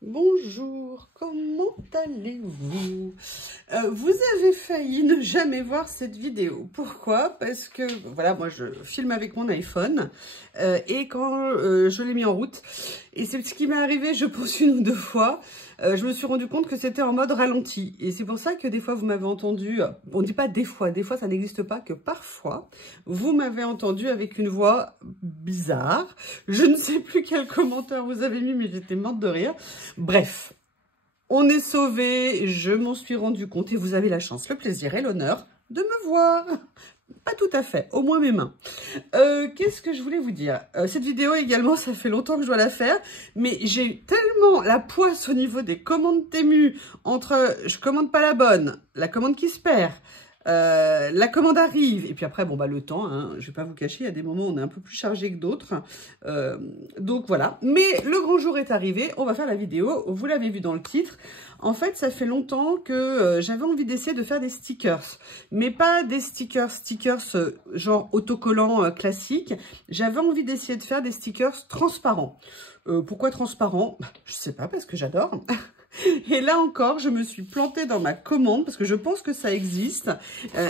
Bonjour, comment allez-vous? Vous avez failli ne jamais voir cette vidéo. Pourquoi? Parce que, voilà, moi je filme avec mon iPhone et quand je l'ai mis en route, et c'est ce qui m'est arrivé, je pense, une ou deux fois, je me suis rendu compte que c'était en mode ralenti. Et c'est pour ça que des fois vous m'avez entendu, on dit pas des fois ça n'existe pas, que parfois, vous m'avez entendu avec une voix bizarre. Je ne sais plus quel commentaire vous avez mis, mais j'étais morte de rire. Bref, on est sauvés, je m'en suis rendu compte et vous avez la chance, le plaisir et l'honneur de me voir. Pas tout à fait, au moins mes mains. Qu'est-ce que je voulais vous dire? Cette vidéo également, ça fait longtemps que je dois la faire, mais j'ai eu tellement la poisse au niveau des commandes Temu, entre je commande pas la bonne, la commande qui se perd, la commande arrive, et puis après, bon, bah, le temps, hein, je vais pas vous cacher, il y a des moments où on est un peu plus chargé que d'autres. Donc voilà. Mais le grand jour est arrivé, on va faire la vidéo, vous l'avez vu dans le titre. En fait, ça fait longtemps que j'avais envie d'essayer de faire des stickers, mais pas des stickers genre autocollants classiques. J'avais envie d'essayer de faire des stickers transparents. Pourquoi transparents? Je sais pas, parce que j'adore. Et là encore, je me suis plantée dans ma commande parce que je pense que ça existe.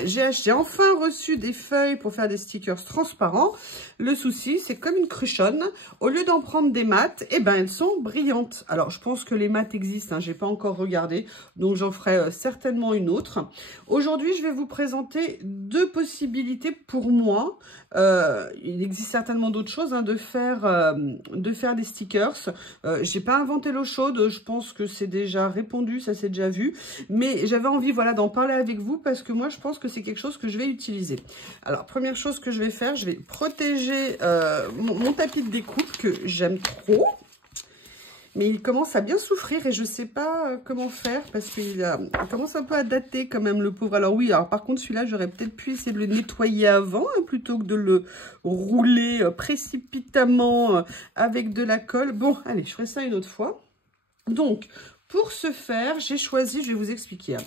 J'ai enfin reçu des feuilles pour faire des stickers transparents. Le souci, c'est comme une cruchonne. Au lieu d'en prendre des mates, eh ben, elles sont brillantes. Alors, je pense que les mates existent, hein, j'ai pas encore regardé, donc j'en ferai certainement une autre. Aujourd'hui, je vais vous présenter deux possibilités pour moi. Il existe certainement d'autres choses, hein, de faire des stickers. J'ai pas inventé l'eau chaude, je pense que c'est déjà répondu, ça s'est déjà vu, mais j'avais envie, voilà, d'en parler avec vous parce que moi je pense que c'est quelque chose que je vais utiliser. Alors première chose que je vais faire, je vais protéger mon tapis de découpe que j'aime trop, mais il commence à bien souffrir et je sais pas comment faire parce qu'il commence un peu à dater quand même, le pauvre. Alors oui, alors par contre celui-là j'aurais peut-être pu essayer de le nettoyer avant, hein, plutôt que de le rouler précipitamment avec de la colle. Bon allez, je ferai ça une autre fois. Donc, pour ce faire, j'ai choisi, je vais vous expliquer,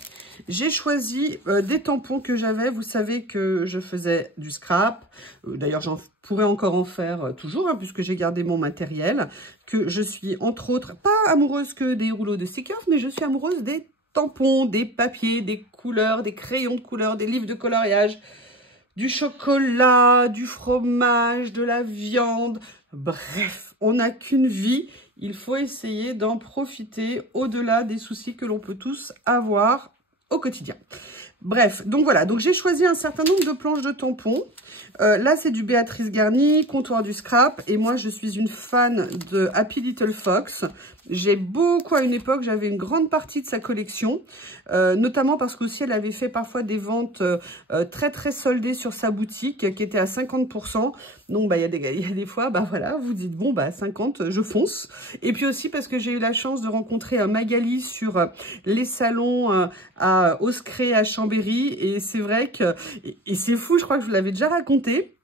j'ai choisi des tampons que j'avais. Vous savez que je faisais du scrap, d'ailleurs j'en pourrais encore en faire toujours, hein, puisque j'ai gardé mon matériel, que je suis entre autres pas amoureuse que des rouleaux de stickers, mais je suis amoureuse des tampons, des papiers, des couleurs, des crayons de couleur, des livres de coloriage, du chocolat, du fromage, de la viande, bref, on n'a qu'une vie. Il faut essayer d'en profiter au-delà des soucis que l'on peut tous avoir au quotidien. Bref, donc voilà, donc j'ai choisi un certain nombre de planches de tampons. Là, c'est du Béatrice Garny, comptoir du scrap. Et moi, je suis une fan de Happy Little Fox. J'ai beaucoup, à une époque, j'avais une grande partie de sa collection. Notamment parce qu'aussi, elle avait fait parfois des ventes très soldées sur sa boutique, qui était à 50%. Donc, bah, il y a des fois, bah voilà, vous dites, bon, bah 50, je fonce. Et puis aussi parce que j'ai eu la chance de rencontrer Magali sur les salons à Oscré, à Chambéry. Et c'est vrai que, et c'est fou, je crois que je vous l'avais déjà raconté.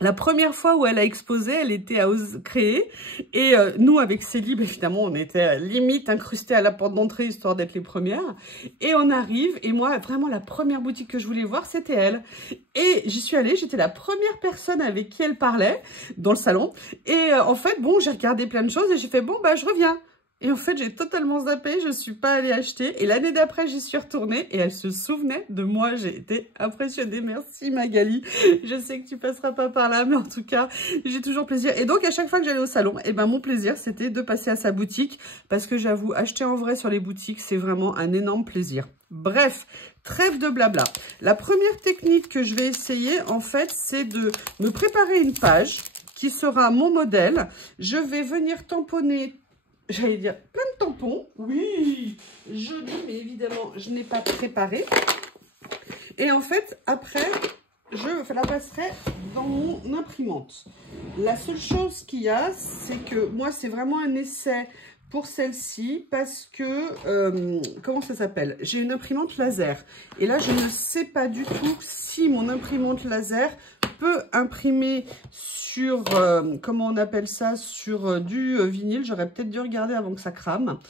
La première fois où elle a exposé, elle était à Oscré. Et nous, avec Célie, évidemment, on était limite incrustés à la porte d'entrée, histoire d'être les premières. Et on arrive, et moi, vraiment, la première boutique que je voulais voir, c'était elle. Et j'y suis allée, j'étais la première personne avec qui elle parlait dans le salon. Et en fait, bon, j'ai regardé plein de choses et j'ai fait, bon, bah, je reviens. Et en fait, j'ai totalement zappé, je ne suis pas allée acheter. Et l'année d'après, j'y suis retournée et elle se souvenait de moi. J'ai été impressionnée. Merci Magali. Je sais que tu passeras pas par là, mais en tout cas, j'ai toujours plaisir. Et donc, à chaque fois que j'allais au salon, eh ben, mon plaisir, c'était de passer à sa boutique. Parce que j'avoue, acheter en vrai sur les boutiques, c'est vraiment un énorme plaisir. Bref, trêve de blabla. La première technique que je vais essayer, en fait, c'est de me préparer une page qui sera mon modèle. Je vais venir tamponner, j'allais dire plein de tampons. Oui, joli, mais évidemment, je n'ai pas préparé. Et en fait, après, je la passerai dans mon imprimante. La seule chose qu'il y a, c'est que moi, c'est vraiment un essai pour celle-ci parce que, comment ça s'appelle? J'ai une imprimante laser. Et là, je ne sais pas du tout si mon imprimante laser peut imprimer sur, comment on appelle ça, sur du vinyle. J'aurais peut-être dû regarder avant que ça crame.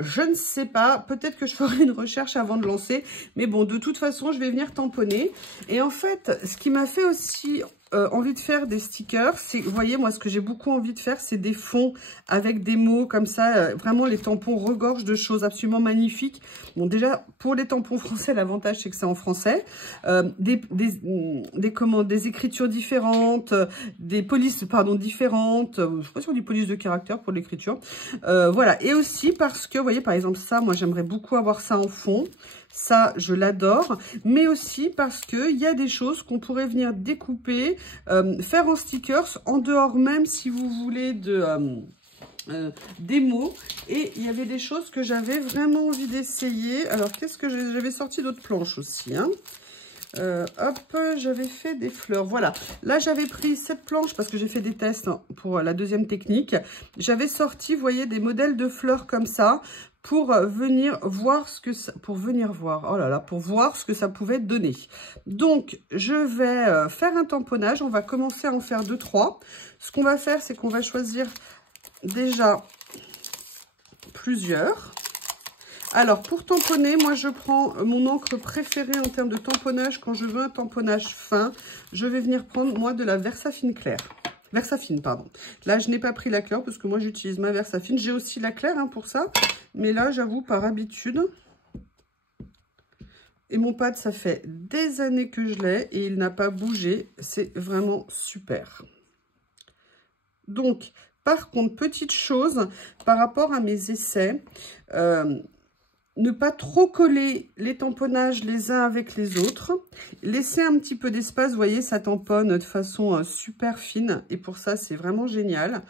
Je ne sais pas, peut-être que je ferai une recherche avant de lancer, mais bon, de toute façon, je vais venir tamponner. Et en fait, ce qui m'a fait aussi envie de faire des stickers. Vous voyez, moi, ce que j'ai beaucoup envie de faire, c'est des fonds avec des mots comme ça. Vraiment, les tampons regorgent de choses absolument magnifiques. Bon, déjà, pour les tampons français, l'avantage, c'est que c'est en français. Des écritures différentes, des polices, pardon, différentes. Je ne sais pas si on dit police de caractère pour l'écriture. Voilà. Et aussi parce que, vous voyez, par exemple, ça, moi, j'aimerais beaucoup avoir ça en fond. Ça, je l'adore, mais aussi parce qu'il y a des choses qu'on pourrait venir découper, faire en stickers, en dehors même, si vous voulez, des mots. Et il y avait des choses que j'avais vraiment envie d'essayer. Alors, qu'est-ce que j'avais sorti d'autres planches aussi, hein. Hop, j'avais fait des fleurs. Voilà, là j'avais pris cette planche parce que j'ai fait des tests pour la deuxième technique. J'avais sorti, vous voyez, des modèles de fleurs comme ça pour venir voir ce que ça, pour voir ce que ça pouvait donner. Donc, je vais faire un tamponnage. On va commencer à en faire 2-3. Ce qu'on va faire, c'est qu'on va choisir déjà plusieurs. Alors, pour tamponner, moi, je prends mon encre préférée en termes de tamponnage. Quand je veux un tamponnage fin, je vais venir prendre, moi, de la Versafine claire. Versafine, pardon. Là, je n'ai pas pris la claire parce que moi, j'utilise ma Versafine. J'ai aussi la claire hein, pour ça. Mais là, j'avoue, par habitude. Et mon pad, ça fait des années que je l'ai et il n'a pas bougé. C'est vraiment super. Donc, par contre, petite chose, par rapport à mes essais... ne pas trop coller les tamponnages les uns avec les autres. Laisser un petit peu d'espace, vous voyez, ça tamponne de façon super fine. Et pour ça, c'est vraiment génial.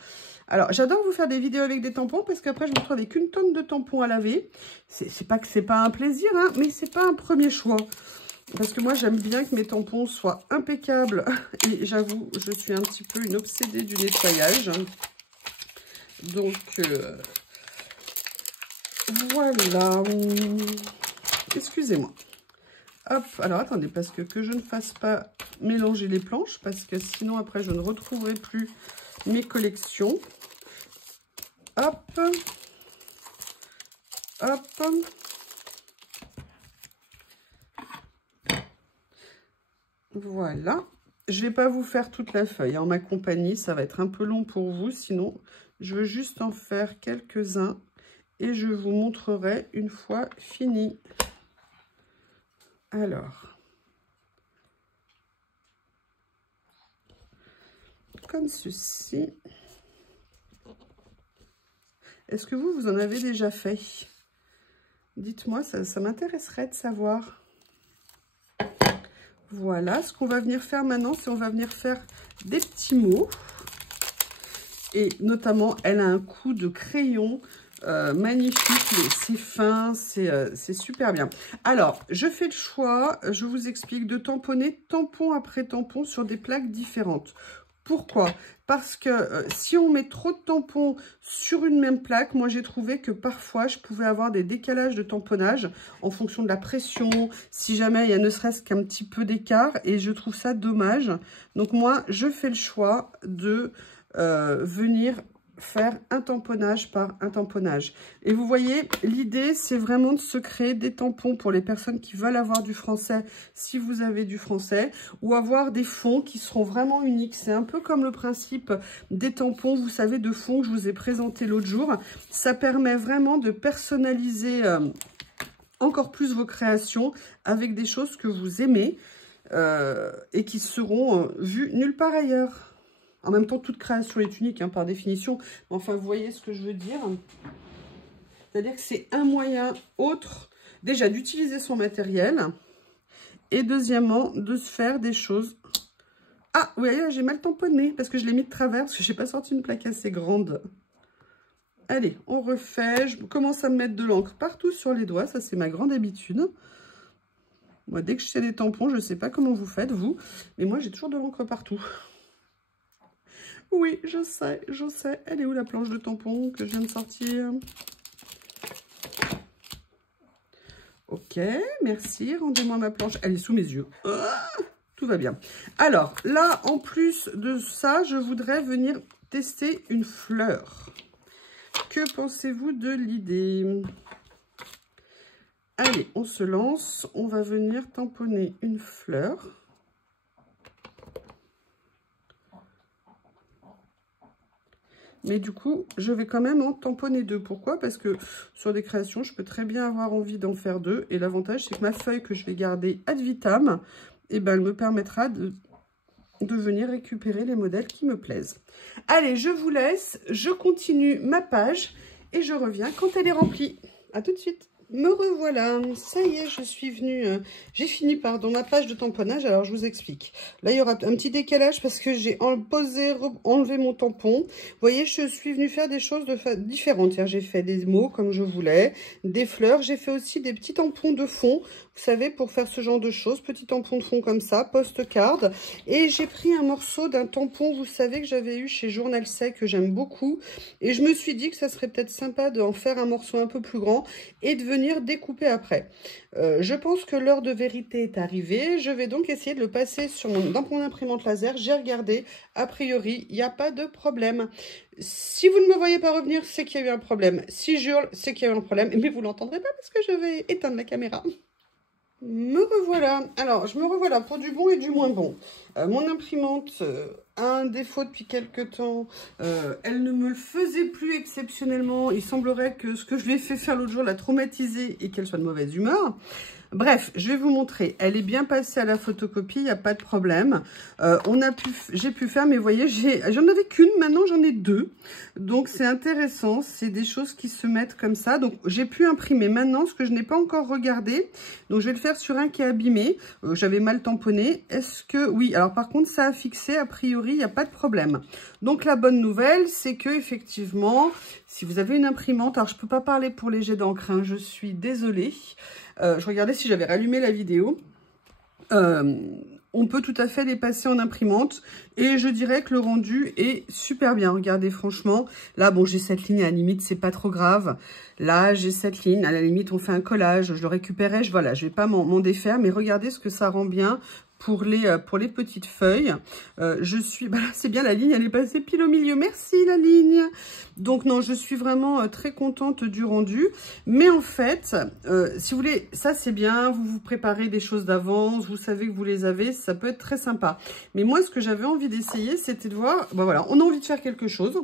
Alors, j'adore vous faire des vidéos avec des tampons parce qu'après, je me retrouve avec une tonne de tampons à laver. C'est pas que c'est pas un plaisir, hein, mais c'est pas un premier choix. Parce que moi, j'aime bien que mes tampons soient impeccables. Et j'avoue, je suis un petit peu une obsédée du nettoyage. Donc... voilà, excusez-moi. Hop, alors attendez, parce que je ne fasse pas mélanger les planches, parce que sinon après je ne retrouverai plus mes collections. Hop, hop. Voilà. Je ne vais pas vous faire toute la feuille en ma compagnie, ça va être un peu long pour vous, sinon je veux juste en faire quelques-uns. Et je vous montrerai une fois fini. Alors, comme ceci. Est-ce que vous en avez déjà fait? Dites-moi, ça m'intéresserait de savoir. Voilà, ce qu'on va venir faire maintenant, c'est on va venir faire des petits mots. Et notamment, elle a un coup de crayon magnifique, c'est fin, c'est super bien. Alors, je fais le choix, je vous explique, de tamponner tampon après tampon sur des plaques différentes. Pourquoi? Parce que si on met trop de tampons sur une même plaque, moi j'ai trouvé que parfois je pouvais avoir des décalages de tamponnage en fonction de la pression, si jamais il y a ne serait-ce qu'un petit peu d'écart, et je trouve ça dommage. Donc moi, je fais le choix de venir faire un tamponnage par un tamponnage. Et vous voyez, l'idée, c'est vraiment de se créer des tampons pour les personnes qui veulent avoir du français, si vous avez du français, ou avoir des fonds qui seront vraiment uniques. C'est un peu comme le principe des tampons, vous savez, de fonds que je vous ai présenté l'autre jour. Ça permet vraiment de personnaliser encore plus vos créations avec des choses que vous aimez et qui seront vues nulle part ailleurs. En même temps, toute création est unique, hein, par définition. Enfin, vous voyez ce que je veux dire. C'est-à-dire que c'est un moyen autre, déjà, d'utiliser son matériel. Et deuxièmement, de se faire des choses. Ah, oui, j'ai mal tamponné parce que je l'ai mis de travers, parce que je n'ai pas sorti une plaque assez grande. Allez, on refait. Je commence à me mettre de l'encre partout sur les doigts. Ça, c'est ma grande habitude. Moi, dès que je fais des tampons, je ne sais pas comment vous faites, vous. Mais moi, j'ai toujours de l'encre partout. Oui, je sais, je sais. Elle est où la planche de tampon que je viens de sortir? Ok, merci. Rendez-moi ma planche. Elle est sous mes yeux. Tout va bien. Alors, là, en plus de ça, je voudrais venir tester une fleur. Que pensez-vous de l'idée? Allez, on se lance. On va venir tamponner une fleur. Mais du coup, je vais quand même en tamponner 2. Pourquoi? Parce que sur des créations, je peux très bien avoir envie d'en faire 2. Et l'avantage, c'est que ma feuille que je vais garder ad vitam, eh ben, elle me permettra de venir récupérer les modèles qui me plaisent. Allez, je vous laisse. Je continue ma page et je reviens quand elle est remplie. À tout de suite. Me revoilà, ça y est, je suis venue, j'ai fini, pardon, ma page de tamponnage. Alors, je vous explique. Là, il y aura un petit décalage parce que j'ai enlevé mon tampon. Vous voyez, je suis venue faire des choses différentes. J'ai fait des mots comme je voulais, des fleurs. J'ai fait aussi des petits tampons de fond, vous savez, pour faire ce genre de choses. Petits tampons de fond comme ça, post-card. Et j'ai pris un morceau d'un tampon, vous savez, que j'avais eu chez Journal Sec, que j'aime beaucoup. Et je me suis dit que ça serait peut-être sympa d'en faire un morceau un peu plus grand et de venir découper après. Je pense que l'heure de vérité est arrivée. Je vais donc essayer de le passer dans mon imprimante laser. J'ai regardé. A priori, il n'y a pas de problème. Si vous ne me voyez pas revenir, c'est qu'il y a eu un problème. Si j'hurle, c'est qu'il y a eu un problème. Mais vous ne l'entendrez pas parce que je vais éteindre la caméra. Me revoilà. Alors, je me revoilà pour du bon et du moins bon. Mon imprimante a un défaut depuis quelques temps. Elle ne me le faisait plus exceptionnellement. Il semblerait que ce que je lui ai fait faire l'autre jour l'a traumatisée et qu'elle soit de mauvaise humeur. Bref, je vais vous montrer. Elle est bien passée à la photocopie, il n'y a pas de problème. J'ai pu faire, mais vous voyez, j'en avais qu'une, maintenant j'en ai 2. Donc c'est intéressant, c'est des choses qui se mettent comme ça. Donc j'ai pu imprimer maintenant ce que je n'ai pas encore regardé. Donc je vais le faire sur un qui est abîmé. J'avais mal tamponné. Est-ce que... Oui, alors par contre ça a fixé, a priori, il n'y a pas de problème. Donc la bonne nouvelle, c'est que effectivement, si vous avez une imprimante... Alors je ne peux pas parler pour les jets d'encre, hein, je suis désolée. Je regardais si j'avais rallumé la vidéo. On peut tout à fait les passer en imprimante. Et je dirais que le rendu est super bien. Regardez, franchement. Là, bon, j'ai cette ligne. À la limite, c'est pas trop grave. Là, j'ai cette ligne. À la limite, on fait un collage. Je le récupérais. Voilà, je vais pas m'en défaire. Mais regardez ce que ça rend bien pour les petites feuilles. Bah là, c'est bien, la ligne, elle est passée pile au milieu. Merci, la ligne. Donc, non, je suis vraiment très contente du rendu. Mais en fait, si vous voulez, ça, c'est bien. Vous vous préparez des choses d'avance. Vous savez que vous les avez. Ça peut être très sympa. Mais moi, ce que j'avais envie d'essayer, c'était de voir... Ben voilà, on a envie de faire quelque chose.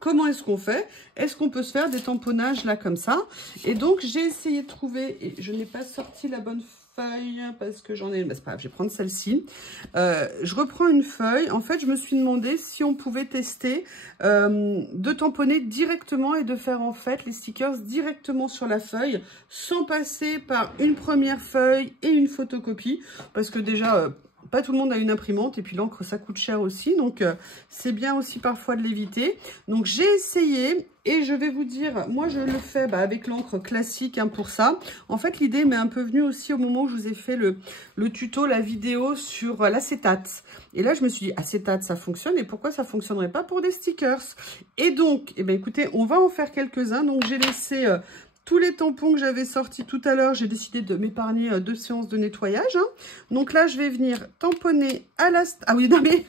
Comment est-ce qu'on fait? Est-ce qu'on peut se faire des tamponnages là, comme ça? Et donc, j'ai essayé de trouver... Et je n'ai pas sorti la bonne feuille parce que j'en ai... Ben, c'est pas grave, je vais prendre celle-ci. Je reprends une feuille. En fait, je me suis demandé si on pouvait tester de tamponner directement et de faire en fait les stickers directement sur la feuille sans passer par une première feuille et une photocopie. Parce que déjà... pas tout le monde a une imprimante et puis l'encre ça coûte cher aussi, donc c'est bien aussi parfois de l'éviter. Donc j'ai essayé et je vais vous dire, moi je le fais avec l'encre classique hein, pour ça. En fait l'idée m'est un peu venue aussi au moment où je vous ai fait le tuto, la vidéo sur l'acétate. Et là je me suis dit acétate ça fonctionne et pourquoi ça fonctionnerait pas pour des stickers? Et donc, eh bien, écoutez, on va en faire quelques-uns. Donc j'ai laissé... tous les tampons que j'avais sortis tout à l'heure, j'ai décidé de m'épargner 2 séances de nettoyage. Hein. Donc là, je vais venir tamponner à la... Ah oui, non mais...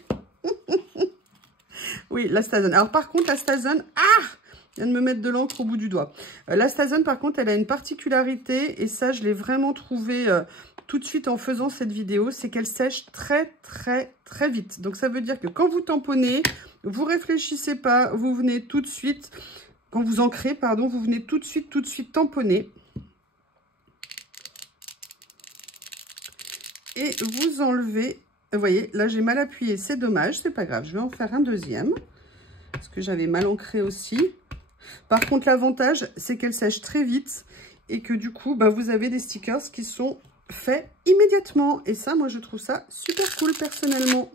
oui, la Stazen. Alors par contre, la Stazen... Ah, je viens de me mettre de l'encre au bout du doigt. La Stazen, par contre, elle a une particularité. Et ça, je l'ai vraiment trouvé tout de suite en faisant cette vidéo. C'est qu'elle sèche très, très, très vite. Donc ça veut dire que quand vous tamponnez, vous réfléchissez pas, vous venez tout de suite... Quand vous ancrez, pardon, vous venez tout de suite tamponner. Et vous enlevez. Vous voyez, là, j'ai mal appuyé. C'est dommage, c'est pas grave. Je vais en faire un deuxième. Parce que j'avais mal ancré aussi. Par contre, l'avantage, c'est qu'elle sèche très vite. Et que du coup, vous avez des stickers qui sont faits immédiatement. Et ça, moi, je trouve ça super cool, personnellement.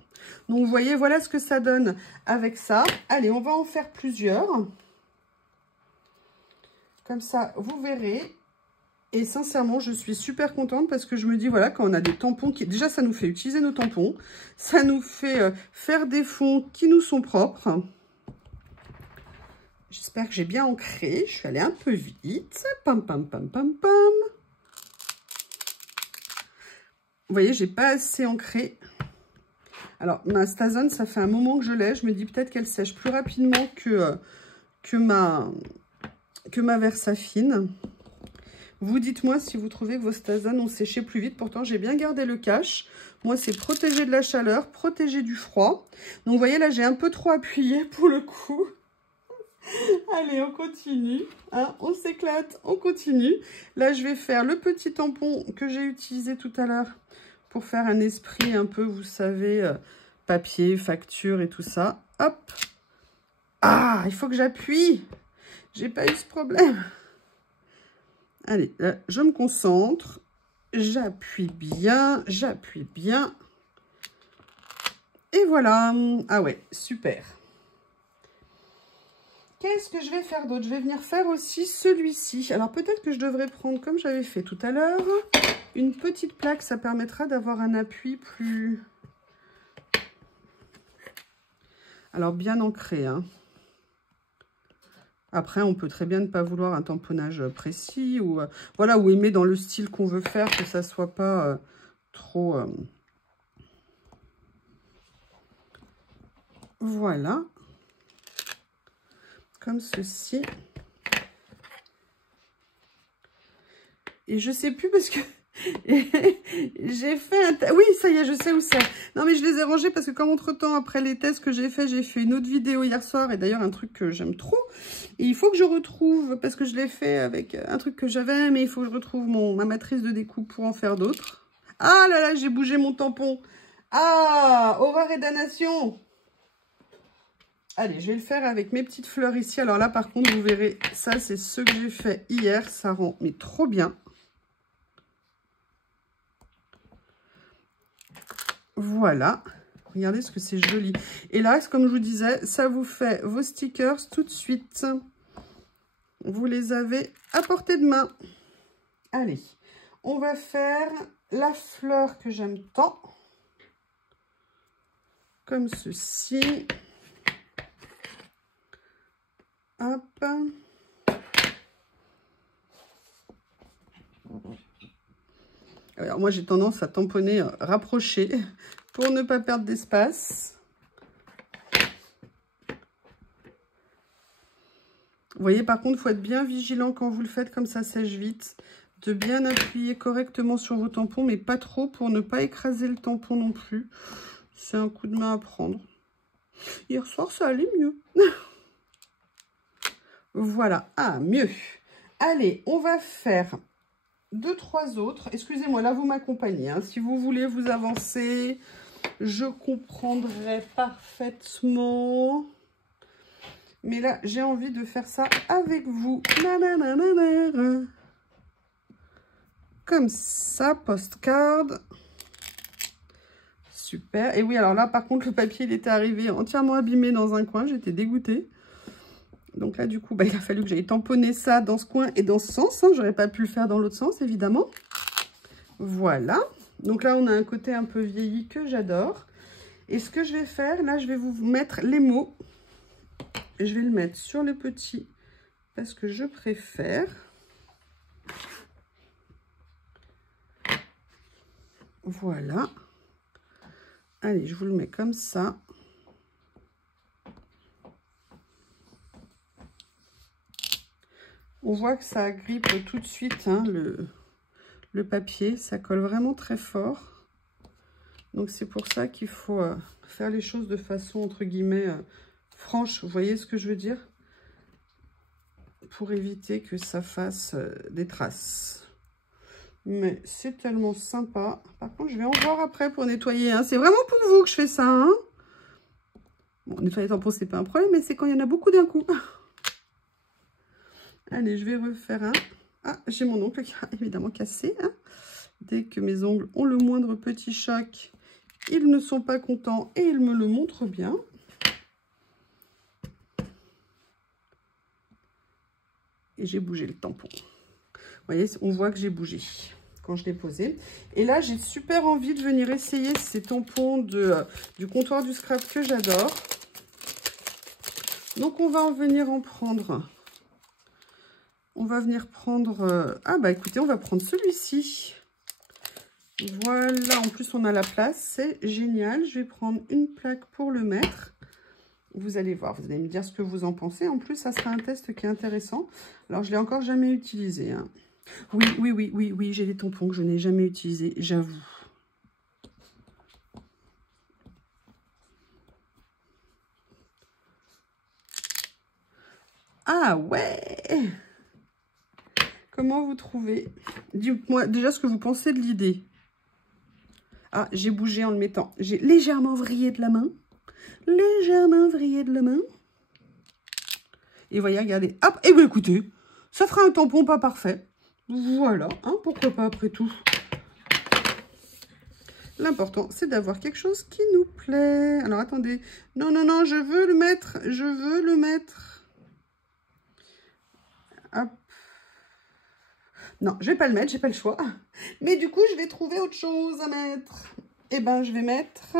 Donc, vous voyez, voilà ce que ça donne avec ça. Allez, on va en faire plusieurs. Comme ça, vous verrez. Et sincèrement, je suis super contente parce que je me dis, voilà, quand on a des tampons qui... Déjà, ça nous fait utiliser nos tampons. Ça nous fait faire des fonds qui nous sont propres. J'espère que j'ai bien ancré. Je suis allée un peu vite. Pam, pam, pam, pam, pam. Vous voyez, j'ai pas assez ancré. Alors, ma Stazen, ça fait un moment que je l'ai. Je me dis peut-être qu'elle sèche plus rapidement que ma Versafine. Vous dites-moi si vous trouvez que vos Stazen ont séché plus vite. Pourtant, j'ai bien gardé le cache. Moi, c'est protéger de la chaleur, protéger du froid. Donc, vous voyez, là, j'ai un peu trop appuyé pour le coup. Allez, on continue. Hein, on s'éclate, on continue. Là, je vais faire le petit tampon que j'ai utilisé tout à l'heure pour faire un esprit un peu, vous savez, papier, facture et tout ça. Hop. Ah, il faut que j'appuie. J'ai pas eu ce problème. Allez, là, je me concentre. J'appuie bien, j'appuie bien. Et voilà. Ah ouais, super. Qu'est-ce que je vais faire d'autre? Je vais venir faire aussi celui-ci. Alors peut-être que je devrais prendre, comme j'avais fait tout à l'heure, une petite plaque. Ça permettra d'avoir un appui plus... Alors bien ancré, hein. Après, on peut très bien ne pas vouloir un tamponnage précis. Ou voilà, ou aimer dans le style qu'on veut faire, que ça ne soit pas trop... Voilà. Comme ceci. Et je sais plus parce que j'ai fait un... Oui, ça y est, je sais où c'est. Non, mais je les ai rangés parce que comme entre-temps, après les tests que j'ai fait une autre vidéo hier soir. Et d'ailleurs, un truc que j'aime trop. Et il faut que je retrouve, parce que je l'ai fait avec un truc que j'avais, mais il faut que je retrouve ma matrice de découpe pour en faire d'autres. Ah là là, j'ai bougé mon tampon. Ah, horreur et damnation. Allez, je vais le faire avec mes petites fleurs ici. Alors là, par contre, vous verrez, ça, c'est ce que j'ai fait hier. Ça rend mais trop bien. Voilà. Regardez ce que c'est joli. Et là, comme je vous disais, ça vous fait vos stickers tout de suite. Vous les avez à portée de main. Allez, on va faire la fleur que j'aime tant. Comme ceci. Hop. Alors moi j'ai tendance à tamponner rapproché pour ne pas perdre d'espace. Vous voyez, par contre, il faut être bien vigilant quand vous le faites, comme ça sèche vite. De bien appuyer correctement sur vos tampons, mais pas trop pour ne pas écraser le tampon non plus. C'est un coup de main à prendre. Hier soir, ça allait mieux. Voilà. Ah, mieux. Allez, on va faire 2-3 autres. Excusez-moi, là, vous m'accompagnez. Hein. Si vous voulez vous avancer, je comprendrai parfaitement. Mais là, j'ai envie de faire ça avec vous. Nananana. Comme ça, postcard. Super. Et oui, alors là, par contre, le papier, il était arrivé entièrement abîmé dans un coin. J'étais dégoûtée. Donc là, du coup, il a fallu que j'aille tamponner ça dans ce coin et dans ce sens. Hein. J'aurais pas pu le faire dans l'autre sens, évidemment. Voilà. Donc là, on a un côté un peu vieilli que j'adore. Et ce que je vais faire, là, je vais vous mettre les mots. Je vais le mettre sur le petit parce que je préfère. Voilà. Allez, je vous le mets comme ça. On voit que ça agrippe tout de suite hein, le papier. Ça colle vraiment très fort. Donc, c'est pour ça qu'il faut faire les choses de façon, entre guillemets, franche. Vous voyez ce que je veux dire? Pour éviter que ça fasse des traces. Mais c'est tellement sympa. Par contre, je vais en voir après pour nettoyer. Hein. C'est vraiment pour vous que je fais ça. Hein. Bon, nettoyer les tampons, c'est pas un problème, mais c'est quand il y en a beaucoup d'un coup. Allez, je vais refaire un. Ah, j'ai mon ongle qui a évidemment cassé. Hein. Dès que mes ongles ont le moindre petit choc, ils ne sont pas contents et ils me le montrent bien. Et j'ai bougé le tampon. Vous voyez, on voit que j'ai bougé quand je l'ai posé. Et là, j'ai super envie de venir essayer ces tampons du comptoir du scrap que j'adore. Donc, on va en venir en prendre. On va venir prendre... Ah, bah écoutez, on va prendre celui-ci. Voilà, en plus, on a la place. C'est génial. Je vais prendre une plaque pour le mettre. Vous allez voir, vous allez me dire ce que vous en pensez. En plus, ça sera un test qui est intéressant. Alors, je ne l'ai encore jamais utilisé. Hein. Oui, j'ai des tampons que je n'ai jamais utilisés, j'avoue. Ah ouais! Comment vous trouvez? Dites-moi déjà ce que vous pensez de l'idée. Ah, j'ai bougé en le mettant. J'ai légèrement vrillé de la main. Légèrement vrillé de la main. Et voyez, regardez. Hop, et bien écoutez, ça fera un tampon pas parfait. Voilà, hein, pourquoi pas après tout. L'important, c'est d'avoir quelque chose qui nous plaît. Alors, attendez. Non, non, non, je veux le mettre. Je veux le mettre. Hop. Non, je vais pas le mettre, j'ai pas le choix. Mais du coup, je vais trouver autre chose à mettre. Eh ben, je vais mettre...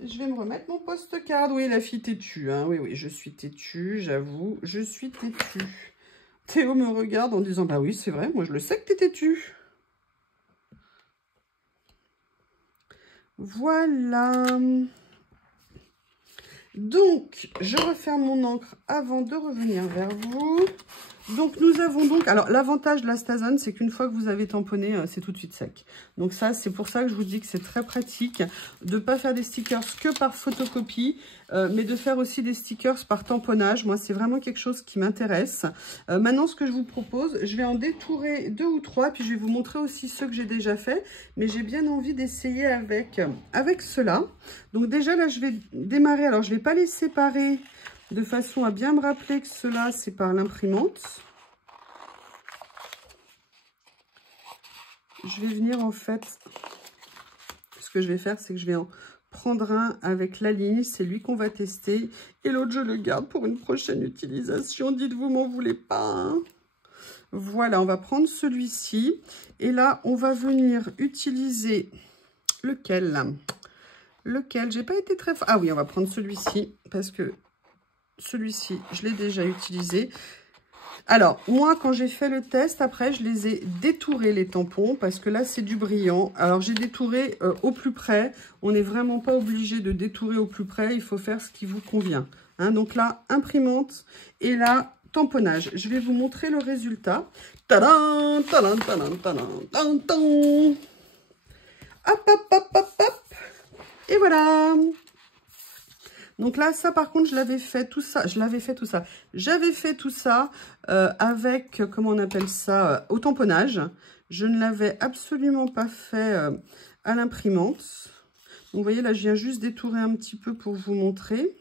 Je vais me remettre mon post-card. Oui, la fille têtue. Hein. Oui, oui, je suis têtue, j'avoue. Je suis têtue. Théo me regarde en disant, bah oui, c'est vrai, moi je le sais que t'es têtue. Voilà. Donc, je referme mon encre avant de revenir vers vous. Donc, nous avons donc... Alors, l'avantage de la Stazone, c'est qu'une fois que vous avez tamponné, c'est tout de suite sec. Donc ça, c'est pour ça que je vous dis que c'est très pratique de ne pas faire des stickers que par photocopie, mais de faire aussi des stickers par tamponnage. Moi, c'est vraiment quelque chose qui m'intéresse. Maintenant, ce que je vous propose, je vais en détourer 2 ou 3, puis je vais vous montrer aussi ceux que j'ai déjà fait. Mais j'ai bien envie d'essayer avec ceux-là. Donc déjà, là, je vais démarrer. Alors, je ne vais pas les séparer de façon à bien me rappeler que ceux-là, c'est par l'imprimante. Je vais venir en fait, ce que je vais faire, c'est que je vais en prendre un avec la ligne, c'est lui qu'on va tester. Et l'autre, je le garde pour une prochaine utilisation. Dites-vous, m'en voulez pas, hein. Voilà, on va prendre celui-ci. Et là, on va venir utiliser lequel là? Lequel? J'ai pas été très... Ah oui, on va prendre celui-ci parce que celui-ci, je l'ai déjà utilisé. Alors, moi, quand j'ai fait le test, après, je les ai détourés, les tampons, parce que là, c'est du brillant. Alors, j'ai détouré au plus près. On n'est vraiment pas obligé de détourer au plus près. Il faut faire ce qui vous convient. Hein, donc là, imprimante et là, tamponnage. Je vais vous montrer le résultat. Tadam, tadam, tadam, tadam, tadam, tadam. Hop, hop, hop, hop, hop. Et voilà. Donc là, ça par contre, je l'avais fait tout ça. J'avais fait tout ça avec, comment on appelle ça, au tamponnage. Je ne l'avais absolument pas fait à l'imprimante. Donc vous voyez, là, je viens juste détourer un petit peu pour vous montrer.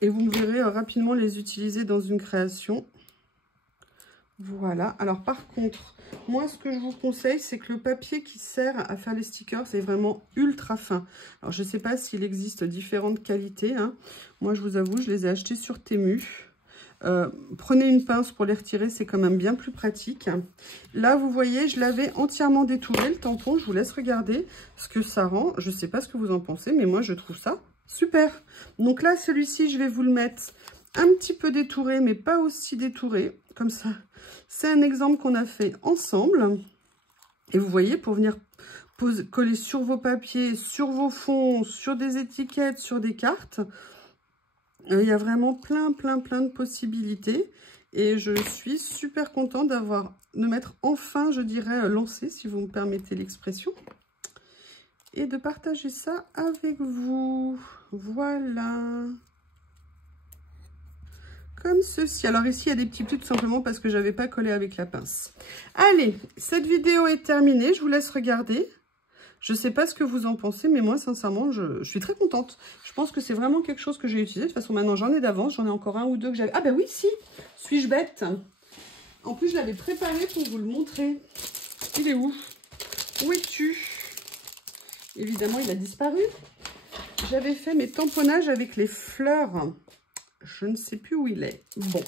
Et vous me verrez rapidement les utiliser dans une création. Voilà. Alors par contre, moi ce que je vous conseille, c'est que le papier qui sert à faire les stickers, c'est vraiment ultra fin. Alors je ne sais pas s'il existe différentes qualités, hein. Moi je vous avoue, je les ai achetés sur Temu. Prenez une pince pour les retirer, c'est quand même bien plus pratique. Là vous voyez, je l'avais entièrement détouré le tampon. Je vous laisse regarder ce que ça rend. Je ne sais pas ce que vous en pensez, mais moi je trouve ça super. Donc là, celui-ci, je vais vous le mettre un petit peu détouré, mais pas aussi détouré, comme ça. C'est un exemple qu'on a fait ensemble. Et vous voyez, pour venir coller sur vos papiers, sur vos fonds, sur des étiquettes, sur des cartes, il y a vraiment plein de possibilités. Et je suis super contente de m'être enfin, je dirais, lancée, si vous me permettez l'expression. Et de partager ça avec vous. Voilà. Comme ceci. Alors ici, il y a des petits plis tout simplement parce que je n'avais pas collé avec la pince. Allez, cette vidéo est terminée. Je vous laisse regarder. Je ne sais pas ce que vous en pensez, mais moi, sincèrement, je suis très contente. Je pense que c'est vraiment quelque chose que j'ai utilisé. De toute façon, maintenant, j'en ai d'avance. J'en ai encore un ou deux que j'avais... Ah ben oui, si. Suis-je bête? En plus, je l'avais préparé pour vous le montrer. Il est où? Où es-tu? Évidemment, il a disparu. J'avais fait mes tamponnages avec les fleurs. Je ne sais plus où il est. Bon.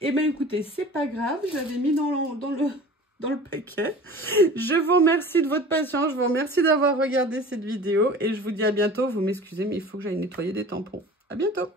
Eh bien, écoutez, c'est pas grave. Je l'avais mis dans le paquet. Je vous remercie de votre patience. Je vous remercie d'avoir regardé cette vidéo. Et je vous dis à bientôt. Vous m'excusez, mais il faut que j'aille nettoyer des tampons. À bientôt.